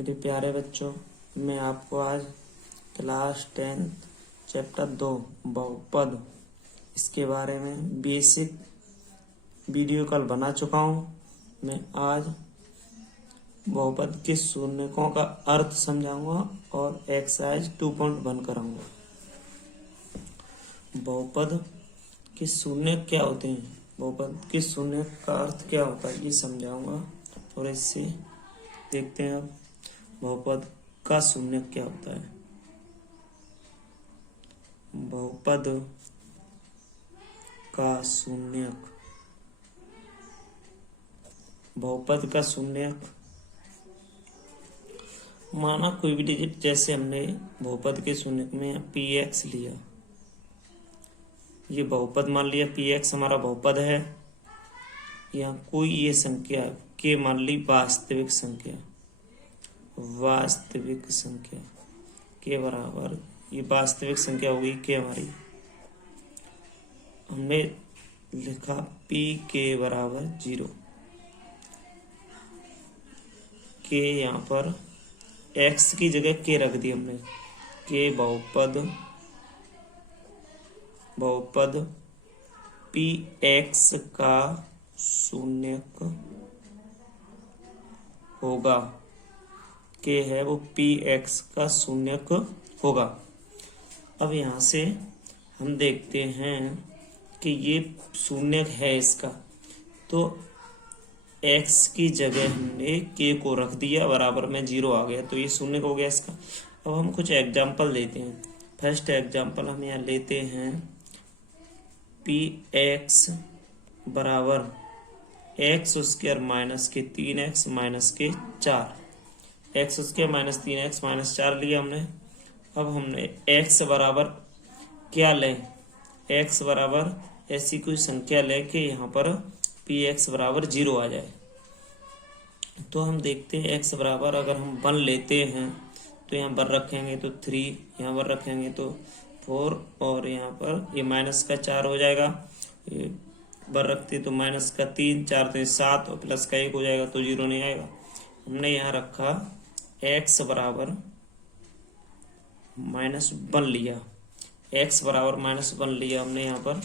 मेरे प्यारे बच्चों, मैं आपको आज क्लास 10 चैप्टर 2 बहुपद इसके बारे में बेसिक वीडियो कल बना चुका हूँ। मैं आज बहुपद के शून्यकों का अर्थ समझाऊंगा और एक्सरसाइज 2.1 कराऊंगा। बहुपद के शून्य क्या होते हैं, बहुपद के शून्य का अर्थ क्या होता है, ये समझाऊंगा। और इससे देखते हैं अब बहुपद का शून्य क्या होता है। बहुपद का शून्यक, बहुपद का शून्यक माना कोई भी डिजिट, जैसे हमने बहुपद के शून्यक में px लिया, ये बहुपद मान लिया, px हमारा बहुपद है। यहाँ कोई ये संख्या के मान ली वास्तविक संख्या, वास्तविक संख्या के बराबर, ये वास्तविक संख्या होगी के हमारी। हमने लिखा p के बराबर 0, के यहाँ पर x की जगह के रख दी हमने। के बहुपद px का शून्यक होगा, के है वो px का शून्यक होगा। अब यहाँ से हम देखते हैं कि ये शून्यक है इसका, तो x की जगह हमने k को रख दिया, बराबर में 0 आ गया, तो ये शून्यक हो गया इसका। अब हम कुछ एग्जाम्पल लेते हैं। फर्स्ट एग्जाम्पल हम यहाँ लेते हैं px बराबर एक्स स्क्वायर माइनस के 3x माइनस के 4, x square minus 3x minus 4 लिया हमने। अब हमने x बराबर क्या लें, x बराबर ऐसी कोई संख्या लें कि यहाँ पर px बराबर 0 आ जाए। तो हम देखते हैं x बराबर अगर हम 1 लेते हैं तो यहाँ पर रखेंगे तो 3, यहाँ पर रखेंगे तो 4, और यहाँ पर ये माइनस का 4 हो जाएगा, ये बर रखते तो माइनस का 3, 4 तो 7 और प्लस का 1 हो जाएगा, तो 0 नहीं आएगा। हमने यहाँ रखा x बराबर -1 लिया, x बराबर -1 लिया हमने यहाँ पर,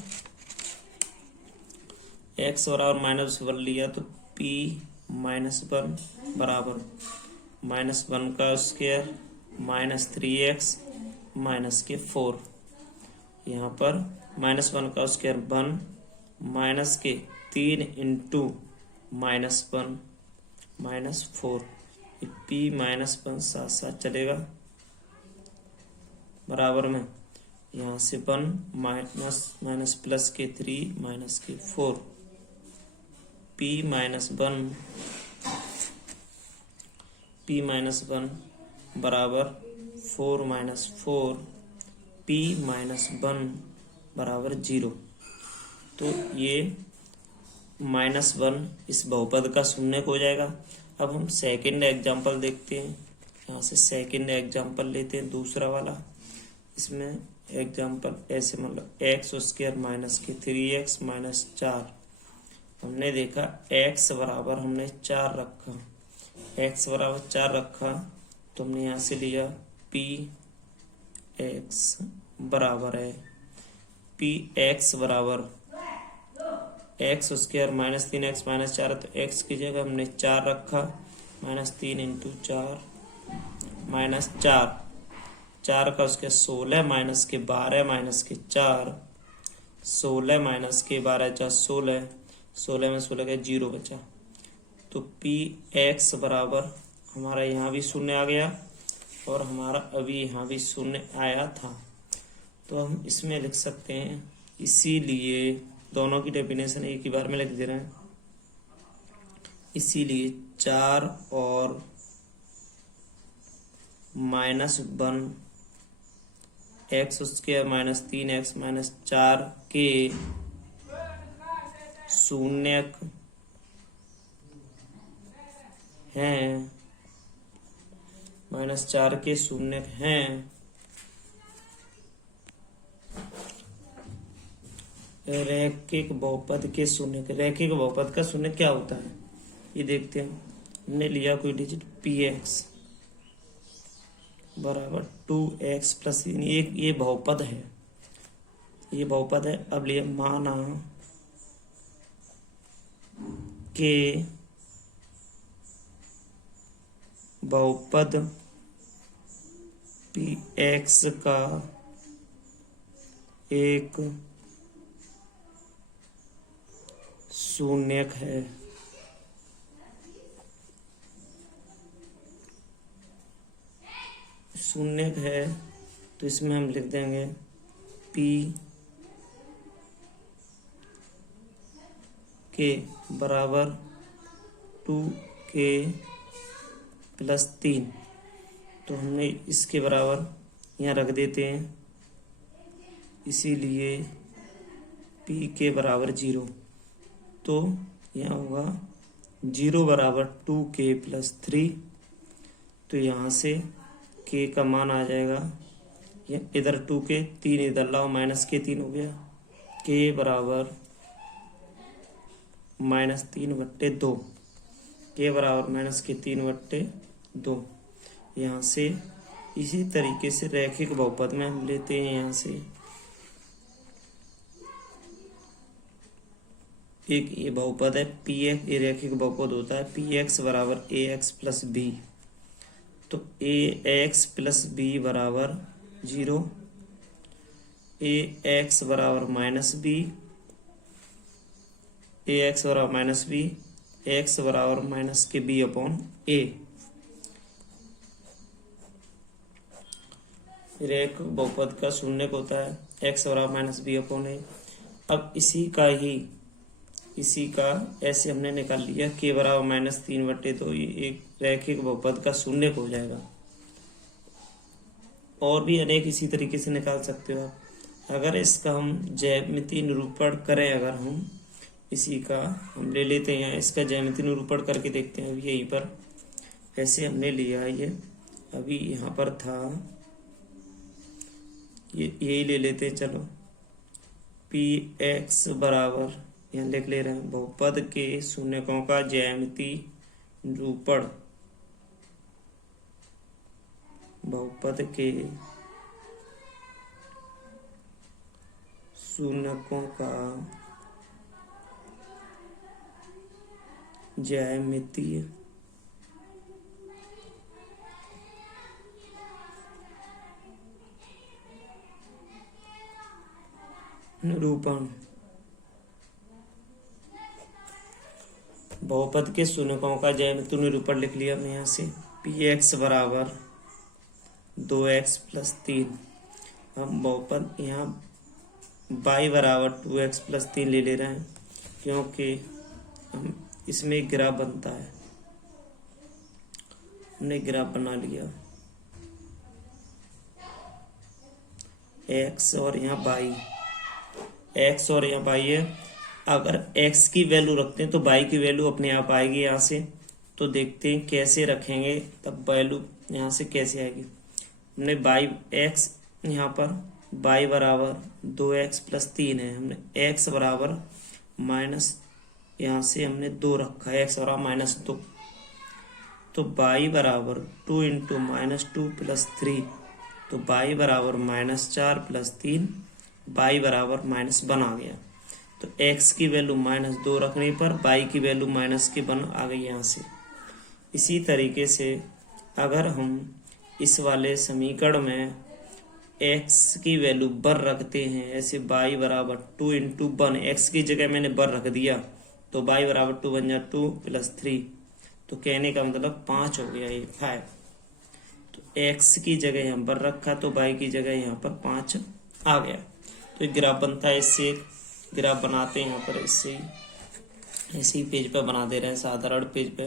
x बराबर -1 लिया तो p -1 बराबर -1 का स्क्वायर -3x माइनस के 4, यहाँ पर -1 का स्क्वायर 1 माइनस के 3 इंटू -1 -4, p -1 साथ साथ चलेगा, बराबर में यहाँ से 1 माइनस प्लस के 3 माइनस के 4, p -1 बराबर 4 - 4, p -1 बराबर 0। तो ये -1 इस बहुपद का शून्यक हो जाएगा। अब हम सेकंड एग्जांपल देखते हैं। यहाँ से सेकंड एग्जांपल लेते हैं, दूसरा वाला। इसमें एग्जांपल ऐसे मतलब एक्स स्क्वायर माइनस के 3x माइनस 4, हमने देखा x बराबर हमने 4 रखा, x बराबर 4 रखा तो हमने यहाँ से लिया px बराबर है, px बराबर x square minus 3x minus 4, तो x की जगह हमने 4 रखा, -3 इंटू 4 माइनस 4 का उसके 16 माइनस के 12 माइनस के 4, 16 माइनस के 12 4 16, 16 में 16 का 0 बचा। तो px बराबर हमारा यहाँ भी शून्य आ गया और हमारा अभी यहाँ भी शून्य आया था, तो हम इसमें लिख सकते हैं। इसीलिए दोनों की डेफिनेशन एक ही बार में लिख दे रहे हैं। इसीलिए 4 और -1 x square minus 3x minus 4 के शून्यक हैं, -4 के शून्यक हैं। रैखिक बहुपद के शून्यक, रैखिक बहुपद का शून्यक क्या होता है ये देखते हैं। हमने लिया कोई डिजिट px, बराबर 2x प्लस 3, ये बहुपद है, ये बहुपद है। अब लिए माना के बहुपद px का एक शून्यक है। शून्यक है तो इसमें हम लिख देंगे p के बराबर 2k प्लस 3। तो हमने इसके बराबर यहाँ रख देते हैं, इसीलिए p के बराबर 0। तो यहाँ होगा 0 बराबर 2k प्लस 3। तो यहाँ से k का मान आ जाएगा, इधर 2k, 3 इधर लाओ, माइनस के 3 हो गया, k बराबर -3/2। के बराबर -3/2। यहाँ से इसी तरीके से रैखिक बहुपद में हम लेते हैं, यहाँ से एक ये बहुपद है px, ये रैखिक बहुपद होता है px बराबर ax प्लस b। तो ax प्लस b बराबर 0, ax बराबर -b, ax बराबर -b, x बराबर -b/a। रैखिक बहुपद का शून्यक होता है x बराबर -b/a। अब इसी का ऐसे हमने निकाल लिया, k बराबर -3/2। ये एक रैखिक बहुपद का शून्यक हो जाएगा। और भी अनेक इसी तरीके से निकाल सकते हो आप। अगर इसका हम ज्यामितीय निरूपण करें, अगर हम इसी का हम ले लेते हैं, इसका ज्यामितीय निरूपण करके देखते हैं। अभी यहीं पर ऐसे हमने लिया है, ये अभी यहाँ पर था, ये यही ले लेते हैं। चलो px बराबर यहाँ लिख ले रहे हैं, बहुपद के शून्यकों का ज्यामितीय निरूपण, बहुपद के शून्यकों का ज्यामितीय निरूपण। बहुपद के शून्यकों का ज्यामितीय निरूपण लिख लिया हमने यहाँ से। px बराबर 2x प्लस 3। हम बहुपद यहाँ y बराबर 2x प्लस 3 ले रहे हैं, क्योंकि हम इसमें एक ग्राफ बनता है, हमने ग्राफ बना लिया x और यहाँ y, x और यहाँ y है। अगर x की वैल्यू रखते हैं तो y की वैल्यू अपने आप आएगी यहाँ से। तो देखते हैं कैसे रखेंगे, तब वैल्यू यहाँ से कैसे आएगी। हमने x यहाँ पर y बराबर 2x प्लस 3 है, हमने x बराबर माइनस, यहाँ से हमने 2 रखा है, x बराबर -2। तो y बराबर 2 इंटू -2 प्लस 3, तो y बराबर -4 प्लस 3, y बराबर -1 आ गया। तो x की वैल्यू -2 रखने पर y की वैल्यू -1 आ गई यहाँ से। इसी तरीके से अगर हम इस वाले समीकरण में x की वैल्यू 1 रखते हैं, ऐसे y बराबर 2 इंटू 1, x की जगह मैंने 1 रख दिया, तो y बराबर 2 बन जाए 2 प्लस 3, तो कहने का मतलब 5 हो गया, ये 5। तो x की जगह यहाँ 1 रखा, तो y की जगह यहाँ पर 5 आ गया। तो एक ग्राफ बनता है, इससे एक ग्राफ बनाते हैं यहाँ पर, इससे इसी पेज पर बना दे रहे हैं, साधारण पेज पे।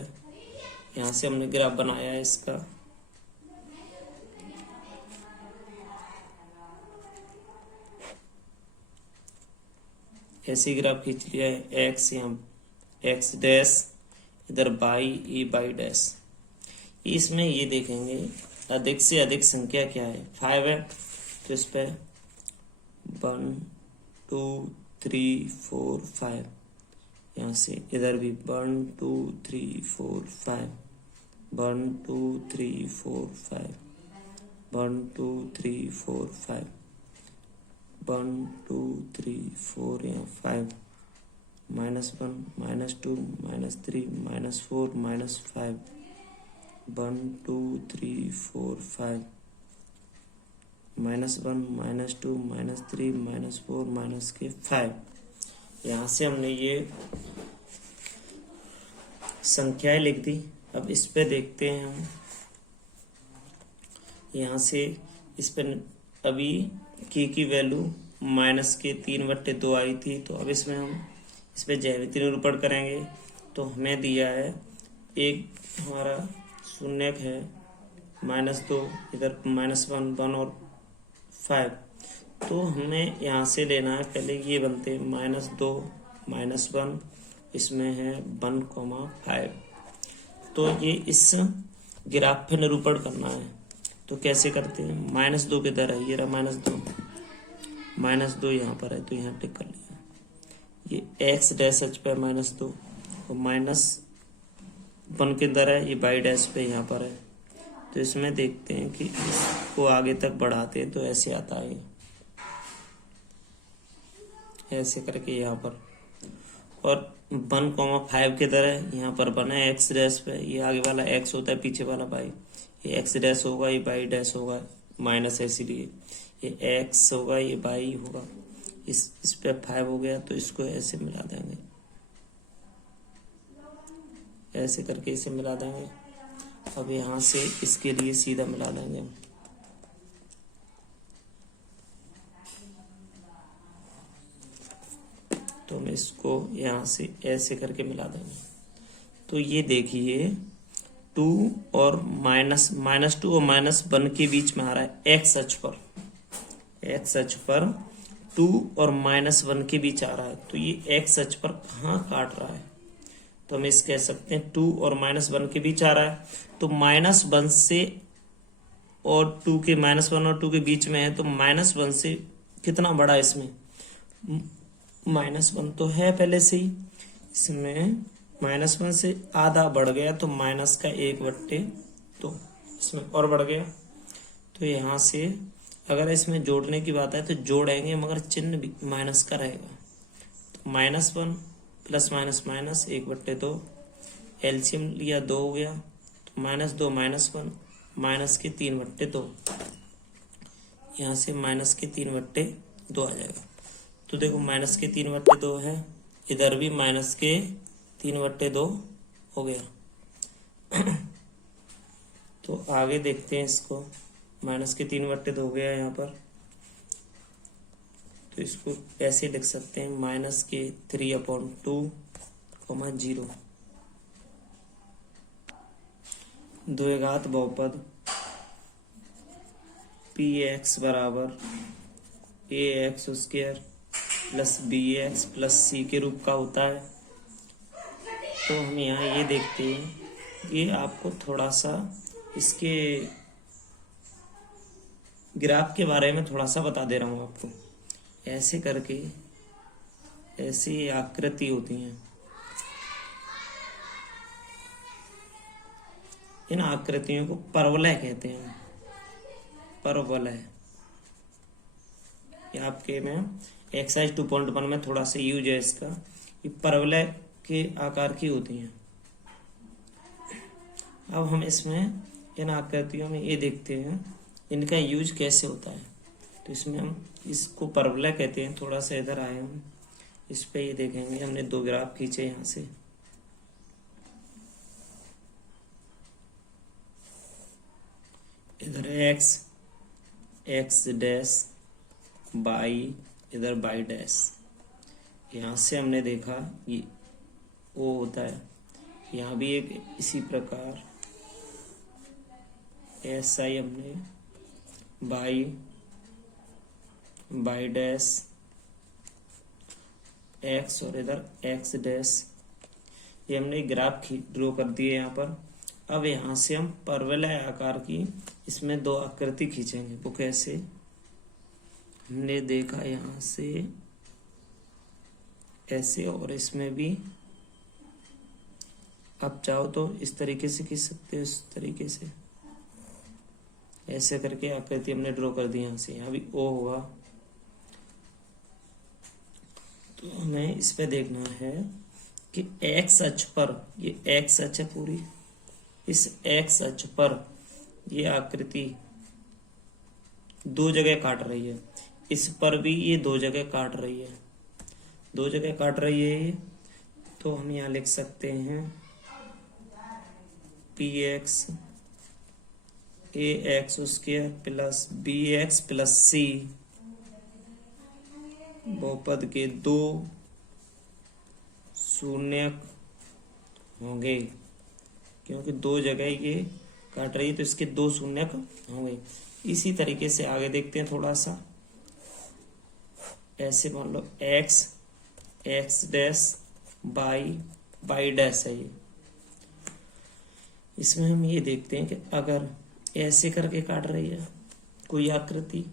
यहाँ से हमने ग्राफ बनाया है इसका। ऐसी ग्राफ खींच लिया है, x यहाँ x डैश, इधर y डैश। इसमें ये देखेंगे अधिक से अधिक संख्या क्या है, 5 है, तो इस पे 1 2 3 4 5, यहाँ से इधर भी 1 2 3 4 5, 1 2 3 4 5, 1 2 3 4 5, 1 2 3 4 यहाँ 5, -1 -2 -3 -4 -5, 1 2 3 4 5, -1 -2 -3 -4 -5। यहाँ से हमने ये संख्याएं लिख दी। अब इस पे देखते हैं हम, यहाँ से इस पे अभी की वैल्यू -3/2 आई थी, तो अब इसमें हम इस पे ज्यामितीय निरूपण करेंगे। तो हमें दिया है एक हमारा शून्यक है -2, इधर -1 1 और 5, तो हमें यहाँ से लेना है पहले ये बनते हैं -2 -1, इसमें है 1,5। तो ये इस ग्राफ पे निरूपण करना है। तो कैसे करते हैं, -2 किधर है, ये रहा -2 यहाँ पर है, तो यहाँ टिक कर लिया। ये x डैश h पे -2 और -1 किधर है, ये y डैश पे यहाँ पर है। तो इसमें देखते हैं कि इसको आगे तक बढ़ाते हैं तो ऐसे आता है, ऐसे करके यहाँ पर। और 1,5 किधर है, यहाँ पर बना है x डैश पे, ये आगे वाला x होता है, पीछे वाला y, ये x डैश होगा, ये y डैश होगा, माइनस है इसीलिए, ये x होगा, ये y होगा, इस पे 5 हो गया, तो इसको ऐसे मिला देंगे, ऐसे करके इसे मिला देंगे। अब यहाँ से इसके लिए सीधा मिला देंगे, तो हम इसको यहाँ से ऐसे करके मिला देंगे। तो ये देखिए 2 और -2 और -1 के बीच में आ रहा है x अक्ष पर, x अक्ष पर 2 और -1 के बीच आ रहा है। तो ये x अक्ष पर कहाँ काट रहा है, तो हम इस कह सकते हैं 2 और -1 के बीच आ रहा है। तो -1 से और 2 के -1 और 2 के बीच में है, तो -1 से कितना बड़ा है इसमें, -1 तो है पहले से ही, इसमें -1 से आधा बढ़ गया, तो -1/2 इसमें और बढ़ गया। तो यहाँ से अगर इसमें जोड़ने की बात है तो जोड़ेंगे, मगर चिन्ह भी माइनस का रहेगा। तो -1 प्लस माइनस माइनस 1/2, एलसीएम लिया 2 हो गया, तो -2 -1 -3/2, यहाँ से -3/2 आ जाएगा। तो देखो -3/2 है, इधर भी -3/2 हो गया। तो आगे देखते हैं इसको, -3/2 हो गया यहाँ पर, तो इसको ऐसे लिख सकते हैं -3/2, 0। द्विघात बहुपद px बराबर ax² plus bx plus c के रूप का होता है। तो हम यहाँ ये देखते हैं, ये आपको थोड़ा सा इसके ग्राफ के बारे में थोड़ा सा बता दे रहा हूँ आपको। ऐसे करके ऐसी आकृति होती हैं, इन आकृतियों को परवलय कहते हैं, परवलय। ये आपके में एक्सरसाइज 2.1 में थोड़ा सा यूज है इसका। ये परवलय के आकार की होती हैं। अब हम इसमें इन आकृतियों में ये देखते हैं इनका यूज कैसे होता है। तो इसमें हम इसको परवलय कहते हैं। थोड़ा सा इधर आए हम, इस पे ये देखेंगे, हमने 2 ग्राफ खींचे यहाँ से। इधर एक्स डैश, बाई, इधर बाई डैश। यहाँ से हमने देखा ये ओ होता है, यहाँ भी एक इसी प्रकार ऐसा ही हमने बाई डैश एक्स और इधर एक्स डैश, ये हमने ग्राफ ड्रॉ कर दिए यहाँ पर। अब यहाँ से हम परवलय आकार की इसमें 2 आकृति खींचेंगे। वो कैसे, हमने देखा यहाँ से ऐसे, और इसमें भी आप चाहो तो इस तरीके से खींच सकते हो, इस तरीके से ऐसे करके आकृति हमने ड्रॉ कर दी। यहाँ से यहाँ भी ओ होगा, तो हमें इस पे देखना है कि एक्स अक्ष पर, ये एक्स अक्ष है पूरी, इस एक्स अक्ष पर ये आकृति दो जगह काट रही है, इस पर भी ये दो जगह काट रही है, दो जगह काट रही है ये। तो हम यहाँ लिख सकते हैं P X A X square plus B X plus C बहुपद के दो शून्यक होंगे, क्योंकि दो जगह ये काट रही है तो इसके दो शून्यक होंगे। इसी तरीके से आगे देखते हैं थोड़ा सा। ऐसे मान लो X X dash by by dash है ये। इसमें हम ये देखते हैं कि अगर ऐसे करके काट रही है कोई आकृति,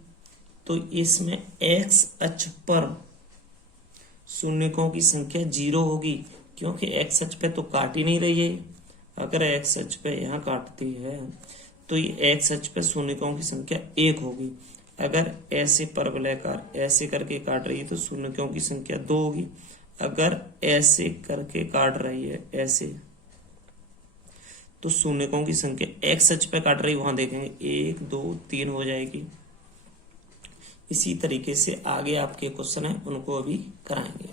तो इसमें एक्स अक्ष पर शून्यकों की संख्या 0 होगी, क्योंकि एक्स अक्ष पे तो काट ही नहीं रही है। अगर एक्स अक्ष पे यहाँ काटती है तो ये एक्स अक्ष पे शून्यकों की संख्या 1 होगी। अगर ऐसे परवलयाकार ऐसे करके काट रही है तो शून्यकों की संख्या 2 होगी। अगर ऐसे करके काट रही है ऐसे, तो शून्यकों की संख्या एक्स अक्ष पे काट रही, वहां देखेंगे 1 2 3 हो जाएगी। इसी तरीके से आगे आपके क्वेश्चन है उनको अभी कराएंगे।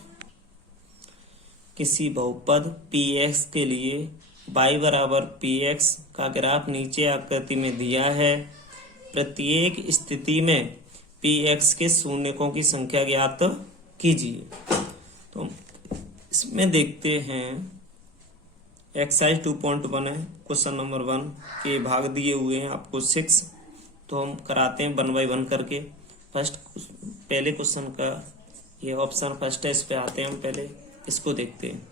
किसी बहुपद पी एक्स के लिए y बराबर पी एक्स का ग्राफ नीचे आकृति में दिया है। प्रत्येक स्थिति में पी एक्स के शून्यकों की संख्या ज्ञात कीजिए। तो इसमें देखते हैं एक्सरसाइज 2.1 है, क्वेश्चन नंबर 1 के भाग दिए हुए हैं आपको 6। तो हम कराते हैं 1 बाय 1 करके। फर्स्ट पहले क्वेश्चन का ये ऑप्शन फर्स्ट है, इस पे आते हैं हम। पहले इसको देखते हैं।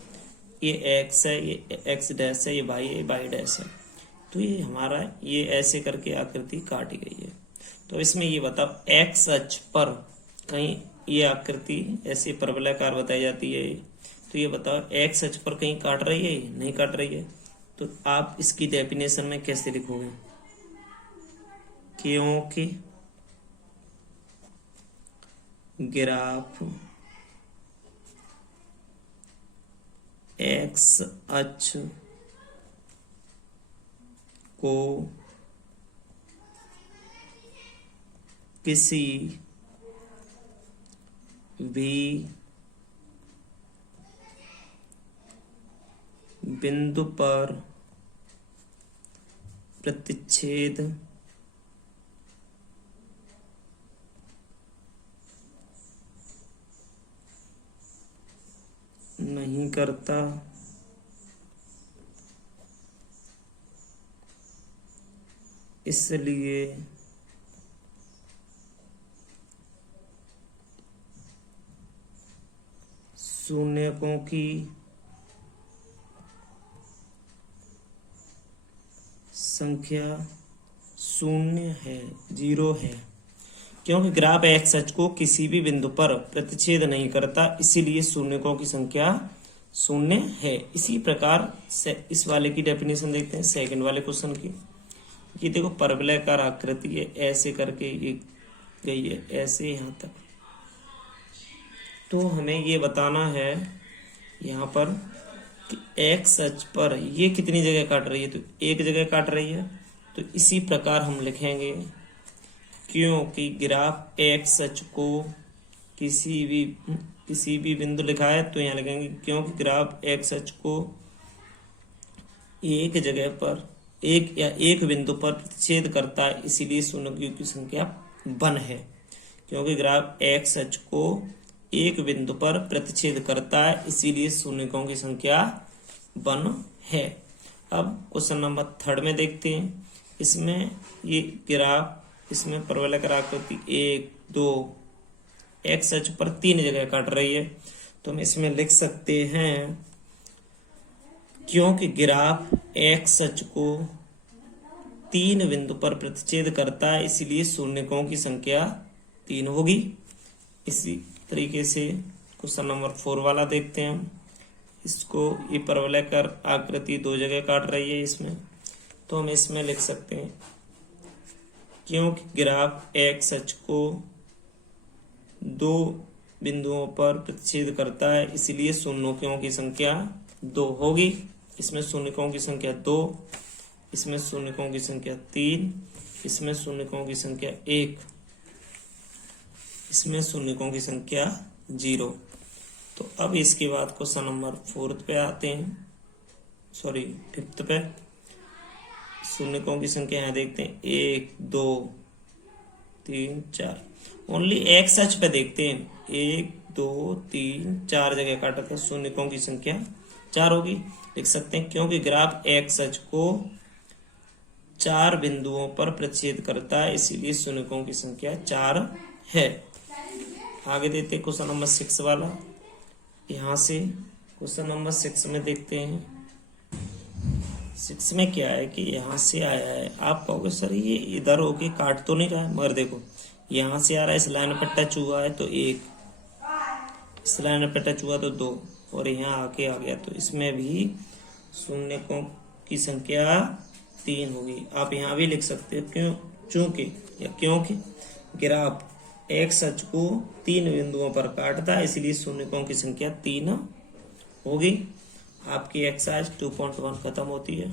ये एक्स है, ये एक्स डैश है, ये वाई है, वाई डैश है। तो ये हमारा ये ऐसे करके आकृति काटी गई है। तो इसमें ये बताओ एक्स अक्ष पर कहीं ये आकृति ऐसी परवलयाकार बताई जाती है, तो ये बताओ एक्स अक्ष पर कहीं काट रही है, नहीं काट रही है। तो आप इसकी डेफिनेशन में कैसे लिखोगे? क्योंकि ग्राफ एक्स अक्ष को किसी भी बिंदु पर प्रतिच्छेद नहीं करता, इसलिए शून्यकों की संख्या 0 है, 0 है। क्योंकि ग्राफ एक्स अक्ष को किसी भी बिंदु पर प्रतिच्छेद नहीं करता, इसीलिए शून्यकों की संख्या 0 है। इसी प्रकार से इस वाले की डेफिनेशन देखते हैं, सेकंड वाले क्वेश्चन की। ये देखो परवलयाकार आकृति है, ऐसे करके ये गई है ऐसे यहाँ तक। तो हमें ये बताना है यहाँ पर कि एक्स अक्ष पर ये कितनी जगह काट रही है, तो एक जगह काट रही है। तो इसी प्रकार हम लिखेंगे क्योंकि ग्राफ एक्स अक्ष को किसी भी बिंदु लिखा है तो यहाँ लिखेंगे क्योंकि ग्राफ एक्स अक्ष को एक जगह पर एक या एक बिंदु पर प्रतिच्छेद करता है, इसीलिए शून्यकों की संख्या 1 है। क्योंकि ग्राफ एक्स अक्ष को एक बिंदु पर प्रतिच्छेद करता है, इसीलिए शून्यकों की संख्या 1 है। अब क्वेश्चन नंबर 3 में देखते हैं। इसमें ये ग्राफ, इसमें परवलयाकार आकृति 1 2 एक्स अक्ष पर 3 जगह काट रही है। तो हम इसमें लिख सकते हैं क्योंकि ग्राफ एक्स अक्ष को 3 बिंदु पर प्रतिच्छेद करता है, इसलिए शून्यकों की संख्या 3 होगी। इसी तरीके से क्वेश्चन नंबर 4 वाला देखते हैं हम। इसको ये परवलयाकार आकृति 2 जगह काट रही है इसमें, तो हम इसमें लिख सकते हैं क्योंकि ग्राफ एक्स अक्ष को 2 बिंदुओं पर प्रतिच्छेद करता है, इसलिए शून्यकों की संख्या 2 होगी। इसमें शून्यकों की संख्या 2, इसमें शून्यकों की संख्या 3, इसमें शून्यकों की संख्या 1, इसमें शून्यकों की संख्या 0। तो अब इसके बाद क्वेश्चन नंबर 4 पे आते हैं, सॉरी 5 पे। शून्यकों की संख्या यहाँ देखते हैं 1 2 3 4। ओनली एक्स अक्ष पे देखते हैं 1 2 3 4 जगह काटा था, शून्यकों की संख्या 4 होगी। लिख सकते हैं क्योंकि ग्राफ एक्स अक्ष को 4 बिंदुओं पर प्रतिच्छेद करता है, इसीलिए शून्यकों की संख्या 4 है। आगे देते हैं क्वेश्चन नंबर 6 वाला। यहाँ से क्वेश्चन नंबर 6 में देखते हैं। 6 में क्या है कि यहाँ से आया है, आप कहोगे सर ये इधर होके काट तो नहीं रहा है, मगर देखो यहाँ से आ रहा है, इस लाइन पे टच हुआ है तो 1, इस लाइन पे टच हुआ तो 2, और यहाँ आके आ गया, तो इसमें भी शून्यकों की संख्या 3 होगी। आप यहाँ भी लिख सकते हो क्योंकि ग्राफ एक्स अक्ष को 3 बिंदुओं पर काटता है, इसलिए शून्यकों की संख्या 3 होगी। आपकी एक्सरसाइज 2.1 खत्म होती है।